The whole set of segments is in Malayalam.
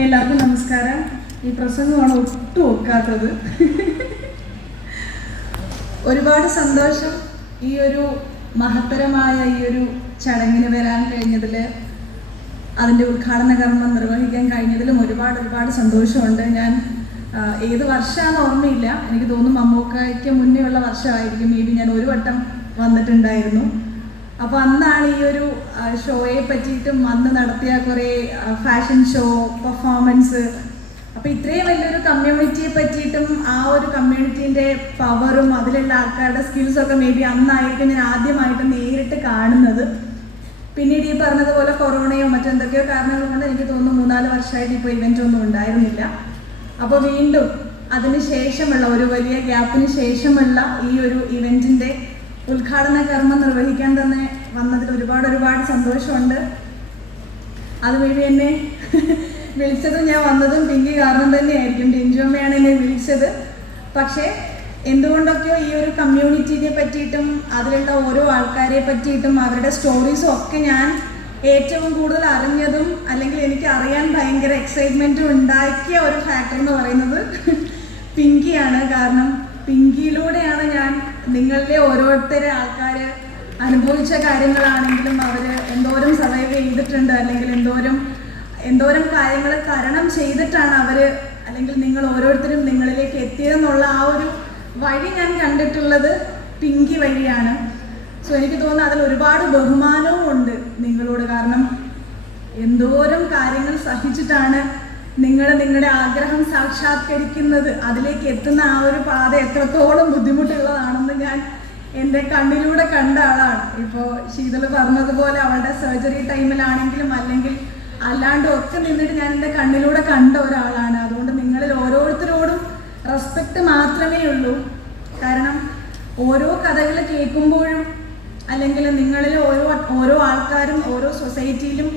എല്ലാവർക്കും നമസ്കാരം. ഈ പ്രസംഗമാണ് ഒട്ടും ഒക്കാത്തത്. ഒരുപാട് സന്തോഷം ഈ ഒരു മഹത്തരമായ ഈ ഒരു ചടങ്ങിന് വരാൻ കഴിഞ്ഞതിൽ, അതിൻ്റെ ഉദ്ഘാടന കർമ്മം നിർവഹിക്കാൻ കഴിഞ്ഞതിലും ഒരുപാട് സന്തോഷമുണ്ട്. ഞാൻ ഏത് വർഷമാണെന്ന് ഓർമ്മയില്ല, എനിക്ക് തോന്നുന്നു മമ്മൂക്കയ്ക്ക് മുന്നേ ഉള്ള വർഷമായിരിക്കും. മേ ബി ഞാൻ ഒരു വട്ടം വന്നിട്ടുണ്ടായിരുന്നു. അപ്പോൾ അന്നാണ് ഈ ഒരു ഷോയെ പറ്റിയിട്ടും അന്ന് നടത്തിയ കുറേ ഫാഷൻ ഷോ, പെർഫോമൻസ്, അപ്പോൾ ഇത്രയും വലിയൊരു കമ്മ്യൂണിറ്റിയെ പറ്റിയിട്ടും ആ ഒരു കമ്മ്യൂണിറ്റീൻ്റെ പവറും അതിലുള്ള ആൾക്കാരുടെ സ്കിൽസൊക്കെ മേ ബി അന്നായിരിക്കും ഞാൻ ആദ്യമായിട്ട് നേരിട്ട് കാണുന്നത്. പിന്നീട് ഈ പറഞ്ഞതുപോലെ കൊറോണയോ മറ്റെന്തൊക്കെയോ കാരണങ്ങൾ കൊണ്ട് എനിക്ക് തോന്നുന്നു 3-4 വർഷമായിട്ട് ഇപ്പോൾ ഇവൻ്റ് ഒന്നും ഉണ്ടായിരുന്നില്ല. അപ്പോൾ വീണ്ടും അതിന് ശേഷമുള്ള ഒരു വലിയ ഗ്യാപ്പിന് ശേഷമുള്ള ഈ ഒരു ഇവൻറ്റിൻ്റെ ഉദ്ഘാടന കർമ്മം നിർവഹിക്കാൻ തന്നെ വന്നതിൽ ഒരുപാട് സന്തോഷമുണ്ട്. അത് വഴി എന്നെ വിളിച്ചതും ഞാൻ വന്നതും പിങ്കി കാരണം തന്നെയായിരിക്കും. ടിഞ്ചുമ്മയാണ് എന്നെ വിളിച്ചത്. പക്ഷേ എന്തുകൊണ്ടൊക്കെയോ ഈ ഒരു കമ്മ്യൂണിറ്റിനെ പറ്റിയിട്ടും അതിലുള്ള ഓരോ ആൾക്കാരെ പറ്റിയിട്ടും അവരുടെ സ്റ്റോറീസും ഒക്കെ ഞാൻ ഏറ്റവും കൂടുതൽ അറിഞ്ഞതും അല്ലെങ്കിൽ എനിക്ക് അറിയാൻ ഭയങ്കര എക്സൈറ്റ്മെൻറ്റും ഉണ്ടാക്കിയ ഒരു ഫാക്ടർ എന്ന് പറയുന്നത് പിങ്കിയാണ്. കാരണം പിങ്കിയിലൂടെയാണ് ഞാൻ നിങ്ങളുടെ ഓരോരുത്തരെ ആൾക്കാർ അനുഭവിച്ച കാര്യങ്ങളാണെങ്കിലും അവർ എന്തോരം സർവൈവ് ചെയ്തിട്ടുണ്ട്, അല്ലെങ്കിൽ എന്തോരം കാര്യങ്ങൾ തരണം ചെയ്തിട്ടാണ് അവർ അല്ലെങ്കിൽ നിങ്ങൾ ഓരോരുത്തരും നിങ്ങളിലേക്ക് എത്തിയതെന്നുള്ള ആ ഒരു വഴി ഞാൻ കണ്ടിട്ടുള്ളത് പിങ്കി വഴിയാണ്. സോ എനിക്ക് തോന്നുന്നു അതിൽ ഒരുപാട് ബഹുമാനവും ഉണ്ട് നിങ്ങളോട്. കാരണം എന്തോരം കാര്യങ്ങൾ സഹിച്ചിട്ടാണ് നിങ്ങൾ നിങ്ങളുടെ ആഗ്രഹം സാക്ഷാത്കരിക്കുന്നത്, അതിലേക്ക് എത്തുന്ന ആ ഒരു പാത എത്രത്തോളം ബുദ്ധിമുട്ടുള്ളതാണെന്ന് ഞാൻ എൻ്റെ കണ്ണിലൂടെ കണ്ട ആളാണ്. ഇപ്പോൾ ശീതൾ പറഞ്ഞതുപോലെ അവളുടെ സർജറി ടൈമിലാണെങ്കിലും അല്ലെങ്കിൽ അല്ലാണ്ടും ഒക്കെ നിന്നിട്ട് ഞാൻ എൻ്റെ കണ്ണിലൂടെ കണ്ട ഒരാളാണ്. അതുകൊണ്ട് നിങ്ങളിൽ ഓരോരുത്തരോടും റെസ്പെക്റ്റ് മാത്രമേ ഉള്ളൂ. കാരണം ഓരോ കഥകൾ കേൾക്കുമ്പോഴും അല്ലെങ്കിൽ നിങ്ങളിൽ ഓരോ ആൾക്കാരും ഓരോ സൊസൈറ്റിയിലും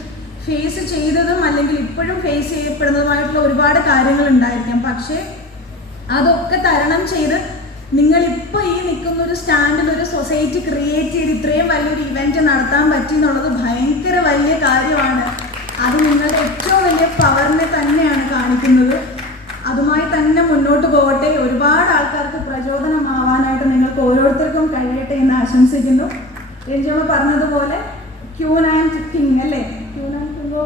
ഫേസ് ചെയ്തതും അല്ലെങ്കിൽ ഇപ്പോഴും ഫേസ് ചെയ്യപ്പെടുന്നതുമായിട്ടുള്ള ഒരുപാട് കാര്യങ്ങൾ ഉണ്ടായിരിക്കാം. പക്ഷേ അതൊക്കെ തരണം ചെയ്ത് നിങ്ങളിപ്പോൾ ഈ നിൽക്കുന്ന ഒരു സ്റ്റാൻഡിൽ ഒരു സൊസൈറ്റി ക്രിയേറ്റ് ചെയ്ത് ഇത്രയും വലിയൊരു ഇവൻറ്റ് നടത്താൻ പറ്റി എന്നുള്ളത് ഭയങ്കര വലിയ കാര്യമാണ്. അത് നിങ്ങളുടെ ഏറ്റവും വലിയ പവറിനെ തന്നെയാണ് കാണിക്കുന്നത്. അതുമായി തന്നെ മുന്നോട്ട് പോകട്ടെ. ഒരുപാട് ആൾക്കാർക്ക് പ്രചോദനമാവാനായിട്ട് നിങ്ങൾക്ക് ഓരോരുത്തർക്കും കഴിയട്ടെ എന്ന് ആശംസിക്കുന്നു. രഞ്ജമ്മ പറഞ്ഞതുപോലെ ക്യൂൻ ആൻഡ് കിങ് അല്ലേ, ക്യൂൻ ആൻഡ് കിങ്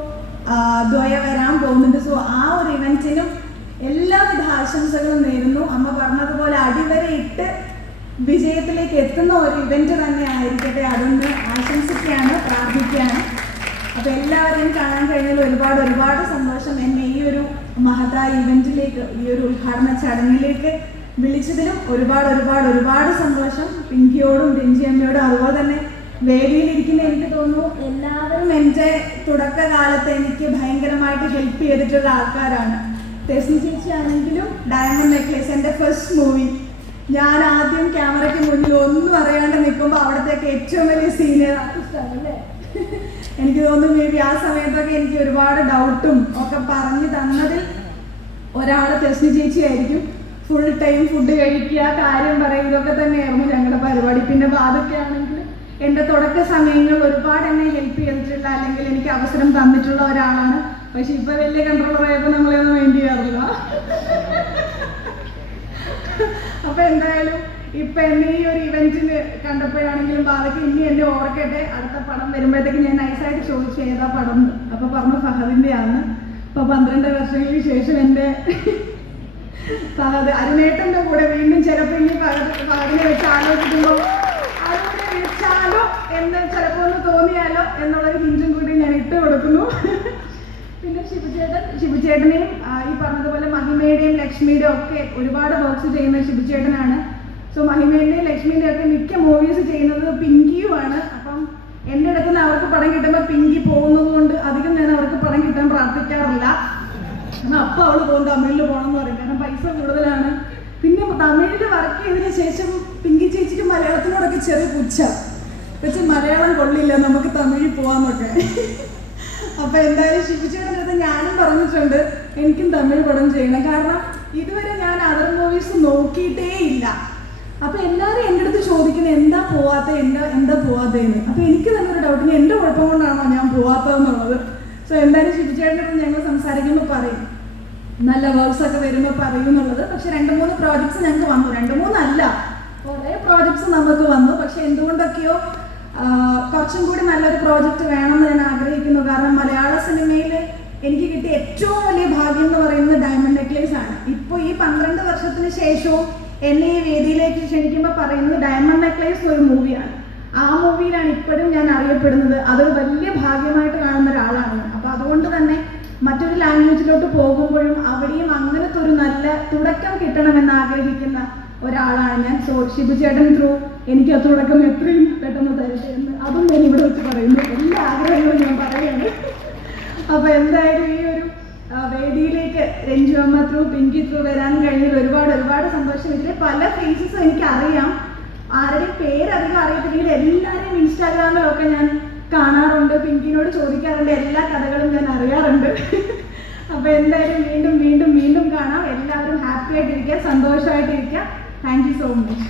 ദ്വയ വരാൻ പോകുന്നുണ്ട്. സോ ആ ഒരു ഇവൻറ്റിനും എല്ലാവിധ ആശംസകളും നേരുന്നു. അമ്മ പറഞ്ഞതുപോലെ അടിവരെ ഇട്ട് വിജയത്തിലേക്ക് എത്തുന്ന ഒരു ഇവൻറ്റ് തന്നെ ആയിരിക്കട്ടെ. അതൊന്ന് ആശംസിക്കുകയാണ്, പ്രാർത്ഥിക്കുകയാണ്. അപ്പോൾ എല്ലാവരെയും കാണാൻ കഴിഞ്ഞാൽ ഒരുപാട് സന്തോഷം. എന്നെ ഈ ഒരു മഹത്തായ ഇവൻറ്റിലേക്ക്, ഈ ഒരു ഉദ്ഘാടന ചടങ്ങിലേക്ക് വിളിച്ചതിലും ഒരുപാട് സന്തോഷം. പിങ്കിയോടും രഞ്ജിയമ്മയോടും അതുപോലെ തന്നെ വേദിയിലിരിക്കുന്ന എനിക്ക് തോന്നുന്നു എല്ലാവരും എൻ്റെ തുടക്കകാലത്ത് എനിക്ക് ഭയങ്കരമായിട്ട് ഹെൽപ്പ് ചെയ്തിട്ടുള്ള ആൾക്കാരാണ്. തെസ്നി ചേച്ചി ആണെങ്കിലും ഡയമണ്ട് നെക്ലേസ് എൻ്റെ ഫസ്റ്റ് മൂവി, ഞാൻ ആദ്യം ക്യാമറയ്ക്ക് മുന്നിൽ ഒന്നും അറിയാണ്ട് നിൽക്കുമ്പോൾ അവിടത്തേക്ക് ഏറ്റവും വലിയ സീനിയർ ആർട്ടിസ്റ്റാണ് അല്ലേ. എനിക്ക് തോന്നുന്നു മേ ബി ആ സമയത്തൊക്കെ എനിക്ക് ഒരുപാട് ഡൗട്ടും ഒക്കെ പറഞ്ഞു തന്നതിൽ ഒരാൾ തെസ്നി ചേച്ചി ആയിരിക്കും. ഫുൾ ടൈം ഫുഡ് കഴിക്കുക, കാര്യം പറയുക, ഇതൊക്കെ തന്നെയായിരുന്നു ഞങ്ങളുടെ പരിപാടി. പിന്നെ അതൊക്കെ ആണെങ്കിൽ എൻ്റെ തുടക്ക സമയങ്ങളിൽ ഒരുപാട് എന്നെ ഹെൽപ്പ് ചെയ്തിട്ടുള്ള അല്ലെങ്കിൽ എനിക്ക് അവസരം തന്നിട്ടുള്ള ഒരാളാണ്. പക്ഷെ ഇപ്പൊ വലിയ കൺട്രോളറായപ്പോൾ നമ്മളെയൊന്നും വേണ്ടി ചെയ്യാറില്ല. അപ്പൊ എന്തായാലും ഇപ്പൊ എന്നെ ഈ ഒരു ഇവന്റിന് കണ്ടപ്പോഴാണെങ്കിലും ബാലയ്ക്ക് ഇനി എന്നെ ഓർക്കട്ടെ. അടുത്ത പടം വരുമ്പോഴത്തേക്ക് ഞാൻ നൈസായിട്ട് ചോദിച്ചു ഏതാ പടം. അപ്പൊ പറഞ്ഞു ഫഹദിന്റെ ആണ്. ഇപ്പൊ 12 വർഷങ്ങൾക്ക് ശേഷം എൻ്റെ ഫഹദ് അരുണേട്ടന്റെ കൂടെ വീണ്ടും ചിലപ്പോൾ ഇനി ഫഹദിനെ വെച്ച് ആലോചിക്കുമ്പോൾ അതിനെ വിളിച്ചാലോ എന്ന് ചിലപ്പോൾ ഒന്ന് തോന്നിയാലോ എന്നുള്ളൊരു ഹിന്റും കൂടി ഞാൻ ഇട്ട് കൊടുക്കുന്നു. പിന്നെ ശിബുചേട്ടനെയും ഈ പറഞ്ഞതുപോലെ മഹിമയുടെയും ലക്ഷ്മിയുടെയും ഒക്കെ ഒരുപാട് വർക്ക്സ് ചെയ്യുന്ന ശിബുചേട്ടനാണ്. സോ മഹിമേൻ്റെയും ലക്ഷ്മിയുടെയും ഒക്കെ മിക്ക മൂവീസ് ചെയ്യുന്നത് പിങ്കിയുമാണ്. അപ്പം എൻ്റെ അടുത്ത് നിന്ന് അവർക്ക് പടം കിട്ടുമ്പോൾ പിങ്കി പോകുന്നത് കൊണ്ട് അധികം ഞാൻ അവർക്ക് പടം കിട്ടാൻ പ്രാർത്ഥിക്കാറില്ല. എന്നാൽ അപ്പം അവൾ പോകും തമിഴിൽ പോകണം എന്ന് പറയും, കാരണം പൈസ കൂടുതലാണ്. പിന്നെ തമിഴിൽ വർക്ക് ചെയ്തതിന് ശേഷം പിങ്കി ചേച്ചിക്ക് മലയാളത്തിനോടൊക്കെ ചെറിയ പുച്ഛ പക്ഷെ മലയാളം കൊള്ളില്ല, നമുക്ക് തമിഴിൽ പോകാമെന്നൊക്കെ. അപ്പോൾ എന്തായാലും ശിബുചേട്ടൻ്റെ അടുത്ത് ഞാനും പറഞ്ഞിട്ടുണ്ട് എനിക്കും തമിഴ് പടം ചെയ്യണം. കാരണം ഇതുവരെ ഞാൻ അതർ മൂവീസ് നോക്കിയിട്ടേ ഇല്ല. അപ്പോൾ എല്ലാവരും എൻ്റെ അടുത്ത് ചോദിക്കുന്നത് എന്താ പോവാത്തതെന്ന്. അപ്പോൾ എനിക്ക് തന്നെ ഒരു ഡൗട്ട്, എൻ്റെ കുഴപ്പം കൊണ്ടാണോ ഞാൻ പോവാത്തതെന്നുള്ളത്. സോ എന്തായാലും ശിവചേട്ടനോട് ഞങ്ങൾ സംസാരിക്കുമ്പോൾ പറയും നല്ല വർക്ക്സ് ഒക്കെ വരുമ്പോൾ പറയും എന്നുള്ളത്. പക്ഷെ 2-3 പ്രോജക്ട്സ് ഞങ്ങൾക്ക് വന്നു, 2-3 കുറേ പ്രോജക്ട്സ് നമുക്ക് വന്നു. പക്ഷെ എന്തുകൊണ്ടൊക്കെയോ കുറച്ചും കൂടി നല്ലൊരു പ്രോജക്റ്റ് വേണമെന്ന് ഞാൻ ആഗ്രഹിക്കുന്നു. കാരണം മലയാള സിനിമയിൽ എനിക്ക് കിട്ടിയ ഏറ്റവും വലിയ ഭാഗ്യം എന്ന് പറയുന്നത് ഡയമണ്ട് നെക്ലേസ് ആണ്. ഇപ്പോൾ ഈ 12 വർഷത്തിന് ശേഷവും എന്നെ ഈ വേദിയിലേക്ക് ക്ഷണിക്കുമ്പോൾ പറയുന്നത് ഡയമണ്ട് നെക്ലേസ് ഒരു മൂവിയാണ്. ആ മൂവിയിലാണ് ഇപ്പോഴും ഞാൻ അറിയപ്പെടുന്നത്. അതൊരു വലിയ ഭാഗ്യമായിട്ട് കാണുന്ന ഒരാളാണ്. അപ്പോൾ അതുകൊണ്ട് തന്നെ മറ്റൊരു ലാംഗ്വേജിലോട്ട് പോകുമ്പോഴും അവിടെയും അങ്ങനത്തെ ഒരു നല്ല തുടക്കം കിട്ടണമെന്ന് ആഗ്രഹിക്കുന്ന ഒരാളാണ് ഞാൻ. സോ ഷിബു ചേട്ടൻ ത്രൂ എനിക്ക് ആ തുടക്കം എത്രയും പെട്ടെന്ന് തരട്ടെ എന്ന് അതും ഞാൻ ഇവിടെ വെച്ച് പറയുന്നു. എല്ലാ ആഗ്രഹങ്ങളും ഞാൻ പറയുകയാണ്. അപ്പോൾ എന്തായാലും ഈ ഒരു വേദിയിലേക്ക് രഞ്ജു അമ്മ ത്രൂ പിങ്കി ത്രൂ വരാൻ കഴിഞ്ഞതിൽ ഒരുപാട് സന്തോഷം. ഇതിലെ പല ഫേസസും എനിക്ക് അറിയാം, ആരുടെയും പേരധികം അറിയത്തില്ലെങ്കിൽ എല്ലാവരെയും ഇൻസ്റ്റാഗ്രാമിലൊക്കെ ഞാൻ കാണാറുണ്ട്, പിങ്കിനോട് ചോദിക്കാറുണ്ട്, എല്ലാ കഥകളും ഞാൻ അറിയാറുണ്ട്. അപ്പോൾ എന്തായാലും വീണ്ടും കാണാം. എല്ലാവരും ഹാപ്പി ആയിട്ടിരിക്കുക, സന്തോഷമായിട്ടിരിക്കുക. Thank you so much.